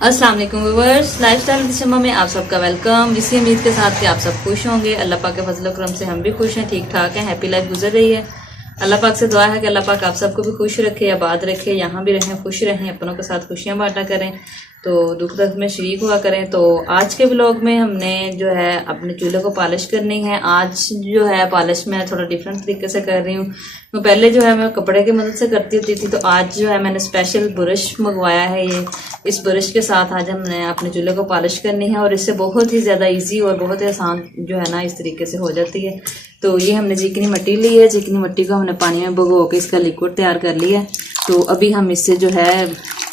अस्सलाम वालेकुम viewers, lifestyle with शम्मा में आप सबका वेलकम। इसी उम्मीद के साथ कि आप सब खुश होंगे। अल्लाह पाक के फजल करम से हम भी खुश हैं, ठीक ठाक हैं, हैप्पी लाइफ गुजर रही है। अल्लाह पाक से दुआ है कि अल्लाह पाक आप सबको भी खुश रखे, आबाद रखे, यहाँ भी रहें, खुश रहें, अपनों के साथ खुशियाँ बांटा करें, तो दुख दर्द में शरीक हुआ करें। तो आज के ब्लॉग में हमने जो है अपने चूल्हे को पॉलिश करनी है। आज जो है पॉलिश मैं थोड़ा डिफरेंट तरीके से कर रही हूँ। तो पहले जो है मैं कपड़े की मदद से करती होती थी, तो आज जो है मैंने स्पेशल ब्रश मंगवाया है। ये इस ब्रश के साथ आज हमने अपने चूल्हे को पॉलिश करनी है और इससे बहुत ही ज़्यादा इजी और बहुत ही आसान जो है ना इस तरीके से हो जाती है। तो ये हमने चिकनी मिट्टी ली है। चिकनी मिट्टी को हमने पानी में भिगो के इसका लिक्विड तैयार कर लिया है। तो अभी हम इससे जो है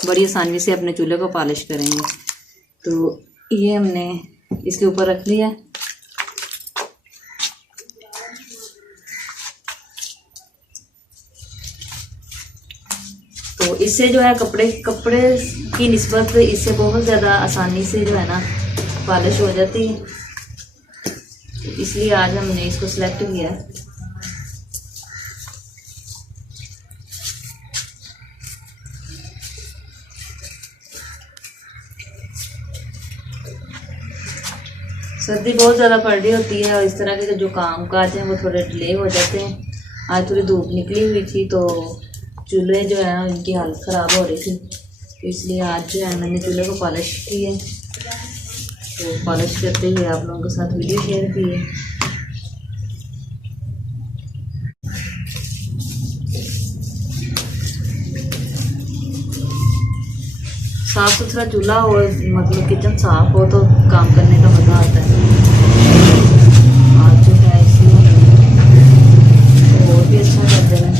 बड़ी आसानी से अपने चूल्हे को पॉलिश करेंगे। तो ये हमने इसके ऊपर रख लिया। तो इससे जो है कपड़े की निस्बत इससे बहुत ज़्यादा आसानी से जो है ना पॉलिश हो जाती है। इसलिए आज हमने इसको सिलेक्ट किया। सर्दी बहुत ज़्यादा पड़ रही होती है और इस तरह के जो काम काज हैं वो थोड़े डिले हो जाते हैं। आज थोड़ी धूप निकली हुई थी तो चूल्हे जो है उनकी हालत ख़राब हो रही थी, तो इसलिए आज जो है मैंने चूल्हे को पॉलिश की है। तो पॉलिश करते हुए आप लोगों के साथ वीडियो शेयर की है। साफ़ सुथरा चूल्हा हो, मतलब किचन साफ हो, तो काम करने का मज़ा आता है। आज जो है इसलिए और भी अच्छा कर देना।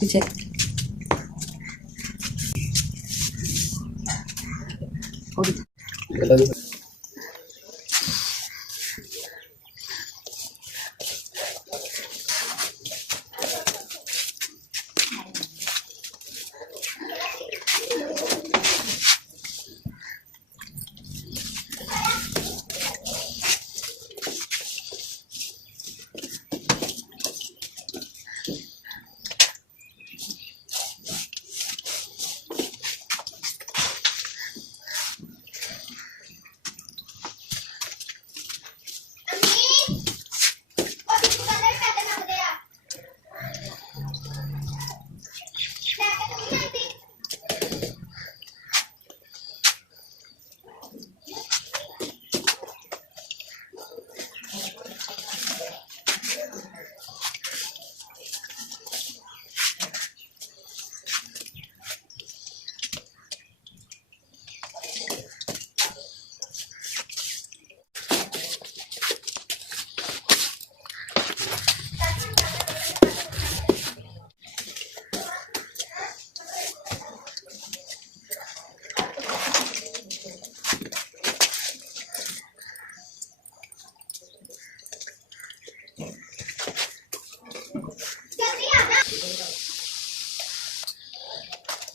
पीछे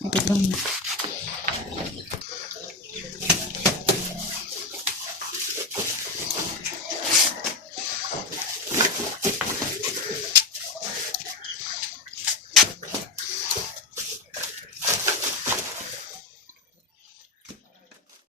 कितना